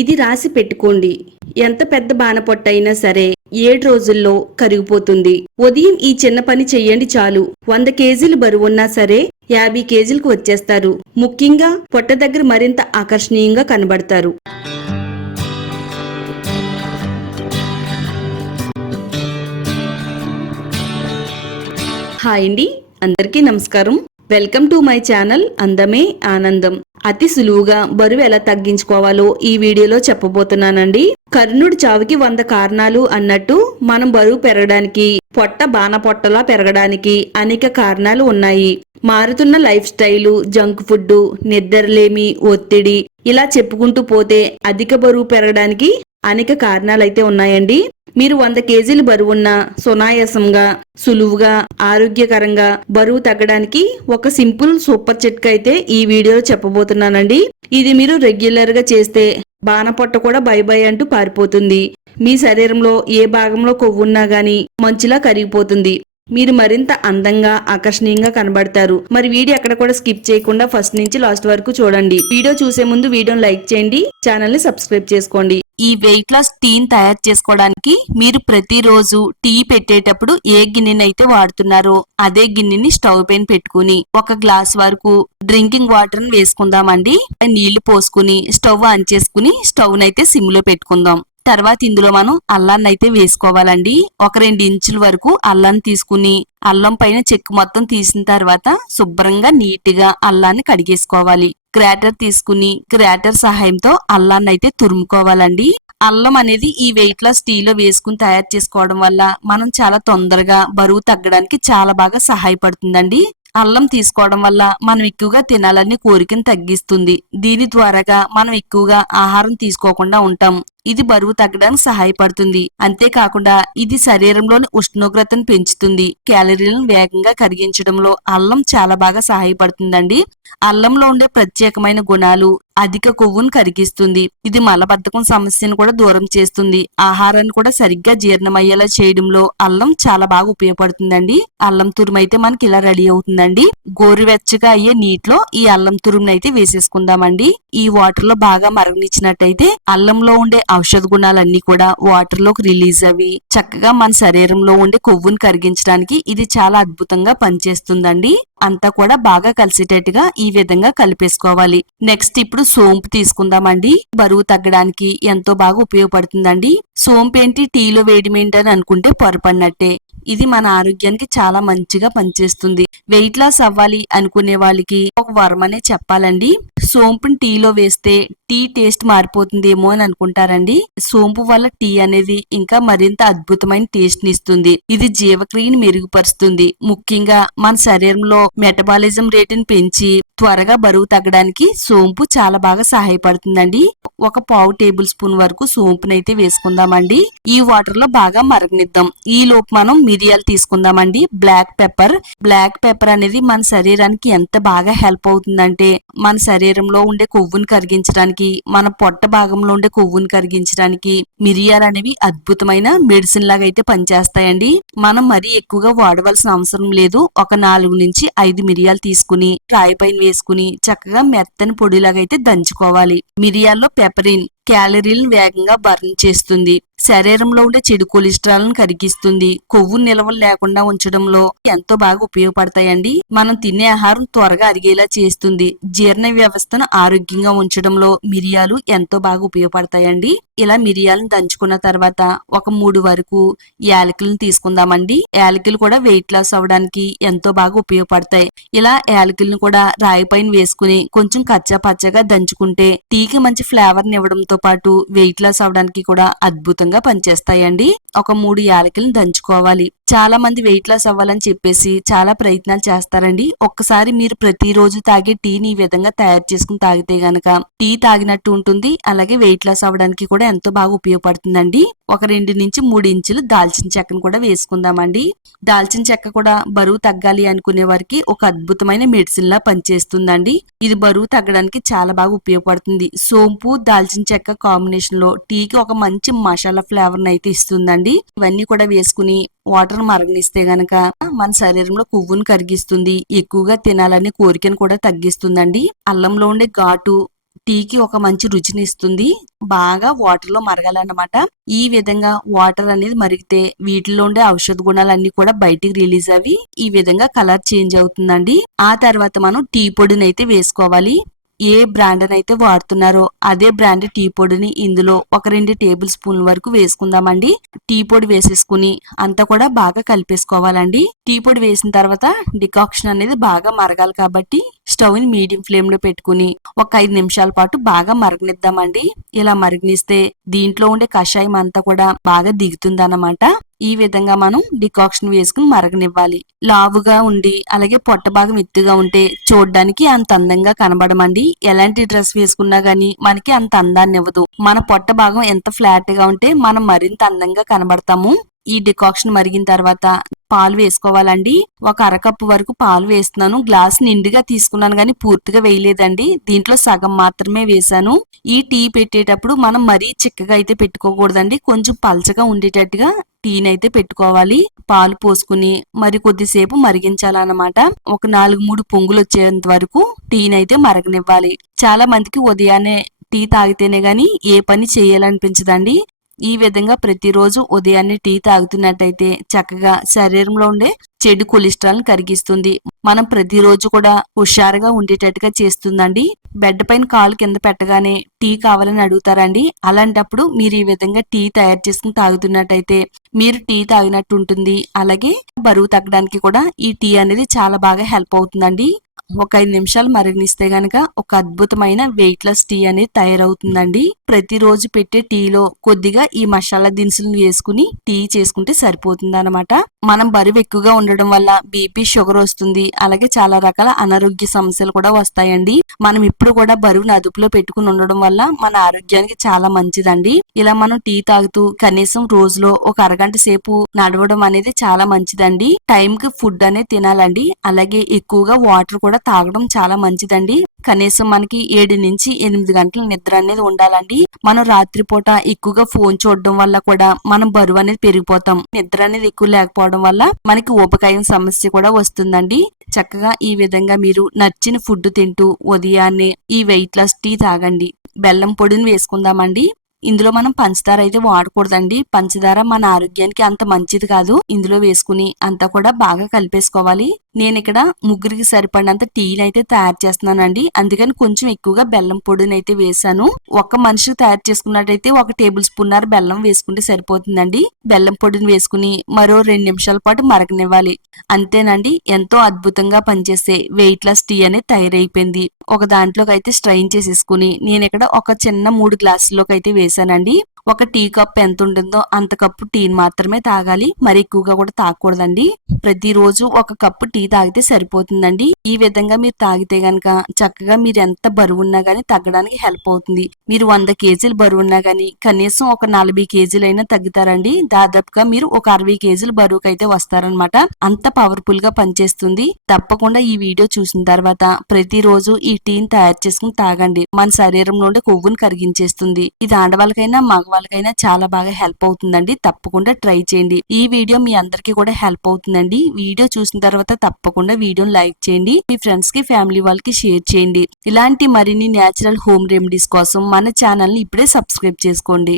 ఇది రాసి పెట్టుకోండి. ఎంత పెద్ద బాణపొట్ట అయినా సరే 7 రోజుల్లో కరిగిపోతుంది. ఉదయం ఈ చిన్న పని చెయ్యండి చాలు. 100 కేజీలు బరువున్నా సరే 50 కేజీలకు వచ్చేస్తారు. ముఖ్యంగా పొట్ట దగ్గర మరింత ఆకర్షణీయంగా కనబడతారు. హాయ్ అండి, అందరికీ నమస్కారం. వెల్కమ్ టు మై ఛానల్ అందమే ఆనందం. అతి సులువుగా బరువు ఎలా తగ్గించుకోవాలో ఈ వీడియోలో చెప్పబోతున్నానండి. కర్ణుడి చావుకి 100 కారణాలు అన్నట్టు మనం బరువు పెరగడానికి, పొట్ట బాణపొట్టలా పెరగడానికి అనేక కారణాలు ఉన్నాయి. మారుతున్న లైఫ్ స్టైలు, జంక్ ఫుడ్, నిద్రలేమి, ఒత్తిడి ఇలా చెప్పుకుంటూ పోతే అధిక బరువు పెరగడానికి అనేక కారణాలైతే ఉన్నాయండి. మీరు 100 కేజీలు బరువున్న సునాయాసంగా, సులువుగా, ఆరోగ్యకరంగా బరువు తగ్గడానికి ఒక సింపుల్ సూపర్ చిట్కా అయితే ఈ వీడియోలో చెప్పబోతున్నానండి. ఇది మీరు రెగ్యులర్ గా చేస్తే బాణపొట్ట కూడా బై బై అంటూ పారిపోతుంది. మీ శరీరంలో ఏ భాగంలో కొవ్వున్నా గానీ మంచులా కరిగిపోతుంది. మీరు మరింత అందంగా, ఆకర్షణీయంగా కనబడతారు. మరి వీడియో ఎక్కడ కూడా స్కిప్ చేయకుండా ఫస్ట్ నుంచి లాస్ట్ వరకు చూడండి. వీడియో చూసే ముందు వీడియోని లైక్ చేయండి, ఛానల్ ని సబ్స్క్రైబ్ చేసుకోండి. ఈ వెయిట్ లాస్ టీని తయారు చేసుకోవడానికి మీరు ప్రతిరోజు టీ పెట్టేటప్పుడు ఏ గిన్నెనైతే వాడుతున్నారో అదే గిన్నెని స్టవ్ పైన పెట్టుకుని 1 గ్లాస్ వరకు డ్రింకింగ్ వాటర్ వేసుకుందామండి. నీళ్లు పోసుకుని స్టవ్ ఆన్ చేసుకుని స్టవ్ నైతే సిమ్ లో పెట్టుకుందాం. తర్వాత ఇందులో మనం అల్లాన్ని అయితే వేసుకోవాలండి. 2 ఇంచుల వరకు అల్లాన్ని తీసుకుని అల్లం పైన చెక్కు మొత్తం తీసిన తర్వాత శుభ్రంగా నీట్గా అల్లాన్ని కడిగేసుకోవాలి. గ్రాటర్ తీసుకుని గ్రాటర్ సహాయంతో అల్లాన్ని అయితే తురుముకోవాలండి. అల్లం అనేది ఈ వెయిట్ లాస్ టీలో వేసుకుని తయారు చేసుకోవడం వల్ల మనం చాలా తొందరగా బరువు తగ్గడానికి చాలా బాగా సహాయపడుతుందండి. అల్లం తీసుకోవడం వల్ల మనం ఎక్కువగా తినాలనే కోరికను తగ్గిస్తుంది. దీని ద్వారాగా మనం ఎక్కువగా ఆహారం తీసుకోకుండా ఉంటాం. ఇది బరువు తగ్గడానికి సహాయపడుతుంది. అంతేకాకుండా ఇది శరీరంలోని ఉష్ణోగ్రతను పెంచుతుంది. క్యాలరీలను వేగంగా కరిగించడంలో అల్లం చాలా బాగా సహాయపడుతుందండి. అల్లంలో ఉండే ప్రత్యేకమైన గుణాలు అధిక కొవ్వును కరిగిస్తుంది. ఇది మలబద్ధకం సమస్యను కూడా దూరం చేస్తుంది. ఆహారాన్ని కూడా సరిగ్గా జీర్ణమయ్యేలా చేయడంలో అల్లం చాలా బాగా ఉపయోగపడుతుందండి. అల్లం తురుము అయితే మనకి ఇలా రెడీ అవుతుందండి. గోరువెచ్చగా అయ్యే నీటిలో ఈ అల్లం తురుమును అయితే వేసేసుకుందామండి. ఈ వాటర్ లో బాగా మరగనిచ్చినట్టయితే అల్లంలో ఉండే ఔషధ గుణాలన్నీ కూడా వాటర్ లోకి రిలీజ్ అవి చక్కగా మన శరీరంలో ఉండే కొవ్వును కరిగించడానికి ఇది చాలా అద్భుతంగా పనిచేస్తుందండి. అంతా కూడా బాగా కలిసేటట్టుగా ఈ విధంగా కలిపేసుకోవాలి. నెక్స్ట్ ఇప్పుడు సోంపు తీసుకుందామండి. బరువు తగ్గడానికి ఎంతో బాగా ఉపయోగపడుతుందండి. సోంపు ఏంటి టీలో వేడిమేంటి అనుకుంటే పొరపడినట్టే. ఇది మన ఆరోగ్యానికి చాలా మంచిగా పనిచేస్తుంది. వెయిట్ లాస్ అవ్వాలి అనుకునే వాళ్ళకి ఒక వరమనే చెప్పాలండి. సోంపుని టీలో వేస్తే టీ టేస్ట్ మారిపోతుందేమో అని అనుకుంటారండి. సోంపు వల్ల టీ అనేది ఇంకా మరింత అద్భుతమైన టేస్ట్ ని ఇస్తుంది. ఇది జీవక్రియని మెరుగుపరుస్తుంది. ముఖ్యంగా మన శరీరంలో మెటబాలిజం రేటుని పెంచి త్వరగా బరువు తగ్గడానికి సోంపు చాలా బాగా సహాయపడుతుందండి. 1 టేబుల్ స్పూన్ వరకు సోంపునైతే వేసుకుందామండి. ఈ వాటర్ లో బాగా మరగనిద్దాం. ఈ లోపు మనం మిరియాలు తీసుకుందామండి. బ్లాక్ పెప్పర్ అనేది మన శరీరానికి ఎంత బాగా హెల్ప్ అవుతుందంటే మన శరీరంలో ఉండే కొవ్వును కరిగించడానికి, మన పొట్ట భాగంలో ఉండే కొవ్వును కరిగించడానికి మిరియాలు అనేవి అద్భుతమైన మెడిసిన్ లాగా అయితే పనిచేస్తాయండి. మనం మరీ ఎక్కువగా వాడవలసిన అవసరం లేదు. 4 నుంచి 5 మిరియాలు తీసుకుని రాయి పైన వేసుకుని చక్కగా మెత్తని పొడిలాగా అయితే దంచుకోవాలి. మిరియాల్లో పెపరిన్ క్యాలరీలను వేగంగా బర్న్ చేస్తుంది. శరీరంలో ఉండే చెడు కొలెస్ట్రాల్ ను కరిగిస్తుంది. కొవ్వు నిల్వలు లేకుండా ఉంచడంలో ఎంతో బాగా ఉపయోగపడతాయండి. మనం తినే ఆహారం త్వరగా అరిగేలా చేస్తుంది. జీర్ణ వ్యవస్థను ఆరోగ్యంగా ఉంచడంలో మిరియాలు ఎంతో బాగా ఉపయోగపడతాయండి. ఇలా మిరియాలను దంచుకున్న తర్వాత 3 వరకు యాలకులను తీసుకుందామండి. యాలకులు కూడా వెయిట్ లాస్ అవడానికి ఎంతో బాగా ఉపయోగపడతాయి. ఇలా యాలకులను కూడా రాయి పైన వేసుకుని కొంచెం కచ్చా పచ్చగా దంచుకుంటే టీకి మంచి ఫ్లేవర్ ని ఇవ్వడంతో పాటు వెయిట్ లాస్ అవడానికి కూడా అద్భుతంగా పనిచేస్తాయండి. 3 యాలకులను దంచుకోవాలి. చాలా మంది వెయిట్ లాస్ అవ్వాలని చెప్పేసి చాలా ప్రయత్నాలు చేస్తారండి. ఒక్కసారి మీరు ప్రతిరోజు తాగే టీని ఈ విధంగా తయారు చేసుకుని తాగితే గనక టీ తాగినట్టు ఉంటుంది. అలాగే వెయిట్ లాస్ అవ్వడానికి కూడా ఎంతో బాగా ఉపయోగపడుతుందండి. 2 నుంచి 3 ఇంచులు దాల్చిన చెక్కను కూడా వేసుకుందామండి. దాల్చిన చెక్క కూడా బరువు తగ్గాలి అనుకునే వారికి ఒక అద్భుతమైన మెడిసిన్ లా పనిచేస్తుందండి. ఇది బరువు తగ్గడానికి చాలా బాగా ఉపయోగపడుతుంది. సోంపు దాల్చిన చెక్క కాంబినేషన్ లో టీకి ఒక మంచి మసాలా ఫ్లేవర్ అయితే ఇస్తుందండి. ఇవన్నీ కూడా వేసుకుని వాటర్ మరగనిస్తే గనక మన శరీరంలో కొవ్వును కరిగిస్తుంది. ఎక్కువగా తినాలనే కోరికను కూడా తగ్గిస్తుందండి. అల్లంలో ఉండే ఘాటు టీకి ఒక మంచి రుచిని ఇస్తుంది. బాగా వాటర్ లో మరగాలన్నమాట. ఈ విధంగా వాటర్ అనేది మరిగితే వీటిలో ఉండే ఔషధ గుణాలన్నీ కూడా బయటికి రిలీజ్ అవి ఈ విధంగా కలర్ చేంజ్ అవుతుందండి. ఆ తర్వాత మనం టీ పొడిని అయితే వేసుకోవాలి. ఏ బ్రాండ్ అయితే వాడుతున్నారో అదే బ్రాండ్ టీ పొడిని ఇందులో ఒక 2 టేబుల్ స్పూన్ల వరకు వేసుకుందామండి. టీ పొడి వేసేసుకుని అంతా కూడా బాగా కలిపేసుకోవాలండి. టీ పొడి వేసిన తర్వాత డికాక్షన్ అనేది బాగా మరగాలి కాబట్టి స్టవ్ ని మీడియం ఫ్లేమ్ లో పెట్టుకుని ఒక 5 నిమిషాల పాటు బాగా మరగనిద్దామండి. ఇలా మరగనిస్తే దీంట్లో ఉండే కషాయం అంతా కూడా బాగా దిగుతుంది. ఈ విధంగా మనం డికాక్షన్ వేసుకుని మరగనివ్వాలి. లావుగా ఉండి అలాగే పొట్ట భాగం ఎత్తుగా ఉంటే చూడడానికి అంత అందంగా కనబడమండి. ఎలాంటి డ్రెస్ వేసుకున్నా గానీ మనకి అంత అందాన్ని ఇవ్వదు. మన పొట్ట భాగం ఎంత ఫ్లాట్ గా ఉంటే మనం మరింత అందంగా కనబడతాము. ఈ డికాక్షన్ మరిగిన తర్వాత పాలు వేసుకోవాలండి. ఒక అరకప్పు వరకు పాలు వేస్తున్నాను. గ్లాస్ నిండుగా తీసుకున్నాను గానీ పూర్తిగా వేయలేదండి. దీంట్లో సగం మాత్రమే వేసాను. ఈ టీ పెట్టేటప్పుడు మనం మరీ చిక్కగా అయితే పెట్టుకోకూడదండి. కొంచెం పల్చగా ఉండేటట్టుగా టీని అయితే పెట్టుకోవాలి. పాలు పోసుకుని మరి కొద్దిసేపు మరిగించాలన్నమాట. ఒక 4-3 పొంగులు వచ్చేంత వరకు టీని అయితే మరగనివ్వాలి. చాలా మందికి ఉదయాన్నే టీ తాగితేనే గాని ఏ పని చేయాలనిపించదండి. ఈ విధంగా ప్రతిరోజు ఉదయాన్నే టీ తాగుతున్నట్టయితే చక్కగా శరీరంలో ఉండే చెడు కొలెస్ట్రాల్ కరిగిస్తుంది. మనం ప్రతిరోజు కూడా హుషారుగా ఉండేటట్టుగా చేస్తుందండి. బెడ్ పైన కాలు కింద పెట్టగానే టీ కావాలని అడుగుతారండి. అలాంటప్పుడు మీరు ఈ విధంగా టీ తయారు చేసుకుని తాగుతున్నట్టయితే మీరు టీ తాగినట్టు ఉంటుంది. అలాగే బరువు తగ్గడానికి కూడా ఈ టీ అనేది చాలా బాగా హెల్ప్ అవుతుందండి. ఒక 5 నిమిషాలు మరిగిస్తే గనక ఒక అద్భుతమైన వెయిట్ లెస్ టీ అనేది తయారవుతుందండి. ప్రతిరోజు పెట్టే టీలో కొద్దిగా ఈ మసాలా దినుసులను వేసుకుని టీ చేసుకుంటే సరిపోతుంది అనమాట. మనం బరువు ఎక్కువగా ఉండడం వల్ల బీపీ, షుగర్ వస్తుంది. అలాగే చాలా రకాల అనారోగ్య సమస్యలు కూడా వస్తాయండి. మనం ఇప్పుడు కూడా బరువును అదుపులో పెట్టుకుని ఉండడం వల్ల మన ఆరోగ్యానికి చాలా మంచిదండి. ఇలా మనం టీ తాగుతూ కనీసం రోజులో ఒక అరగంట సేపు నడవడం అనేది చాలా మంచిదండి. టైం కి ఫుడ్ అనేది తినాలండి. అలాగే ఎక్కువగా వాటర్ కూడా తాగడం చాలా మంచిదండి. కనీసం మనకి 7-8 గంటల నిద్ర అనేది ఉండాలండి. మనం రాత్రిపూట ఎక్కువగా ఫోన్ చూడడం వల్ల కూడా మనం బరువు అనేది పెరిగిపోతాం. నిద్ర అనేది ఎక్కువ లేకపోవడం వల్ల మనకి ఊబకాయం సమస్య కూడా వస్తుందండి. చక్కగా ఈ విధంగా మీరు నచ్చిన ఫుడ్ తింటూ ఉదయాన్నే ఈ వెయిట్ లాస్ టీ తాగండి. బెల్లం పొడిని వేసుకుందామండి. ఇందులో మనం పంచదార అయితే వాడకూడదండి. పంచదార మన ఆరోగ్యానికి అంత మంచిది కాదు. ఇందులో వేసుకుని అంతా కూడా బాగా కలిపేసుకోవాలి. నేను ఇక్కడ ముగ్గురికి సరిపడినంత టీని అయితే తయారు చేస్తున్నానండి. అందుకని కొంచెం ఎక్కువగా బెల్లం పొడిని అయితే వేసాను. ఒక్క మనిషికి తయారు చేసుకున్నట్టయితే 1 టేబుల్ స్పూన్ బెల్లం వేసుకుంటే సరిపోతుందండి. బెల్లం పొడిని వేసుకుని మరో 2 నిమిషాల పాటు మరగనివ్వాలి. అంతేనండి, ఎంతో అద్భుతంగా పనిచేసే వెయిట్ లాస్ టీ అనేది తయారైపోయింది. ఒక దాంట్లోకి అయితే స్ట్రైన్ చేసేసుకుని నేను ఇక్కడ ఒక చిన్న 3 గ్లాసుల్లోకి అయితే వేసానండి. ఒక టీ కప్ ఎంత ఉంటుందో అంత కప్పు టీని మాత్రమే తాగాలి. మరి ఎక్కువగా కూడా తాగకూడదండి. ప్రతిరోజు ఒక కప్పు టీ తాగితే సరిపోతుందండి. ఈ విధంగా మీరు తాగితే గనక చక్కగా మీరు ఎంత బరువున్నా గానీ తగ్గడానికి హెల్ప్ అవుతుంది. మీరు 100 కేజీలు బరువున్నా గానీ కనీసం ఒక 40 కేజీలైనా తగ్గుతారండి. దాదాపుగా మీరు ఒక 60 కేజీల బరువుకి అయితే వస్తారనమాట. అంత పవర్ఫుల్ గా పనిచేస్తుంది. తప్పకుండా ఈ వీడియో చూసిన తర్వాత ప్రతిరోజు ఈ టీని తయారు చేసుకుని తాగండి. మన శరీరంలో ఉండే కొవ్వును కరిగించేస్తుంది. ఇది ఆడవాళ్ళకైనా మగవాళ్ళకైనా చాలా బాగా హెల్ప్ అవుతుందండి. తప్పకుండా ట్రై చేయండి. ఈ వీడియో మీ అందరికీ కూడా హెల్ప్ అవుతుందండి. వీడియో చూసిన తర్వాత తప్పకుండా వీడియోని లైక్ చేయండి. మీ ఫ్రెండ్స్ కి, ఫ్యామిలీ వాళ్ళకి షేర్ చేయండి. ఇలాంటి మరిన్ని న్యాచురల్ హోమ్ రెమెడీస్ కోసం మన ఛానల్ ని ఇప్పుడే సబ్స్క్రైబ్ చేసుకోండి.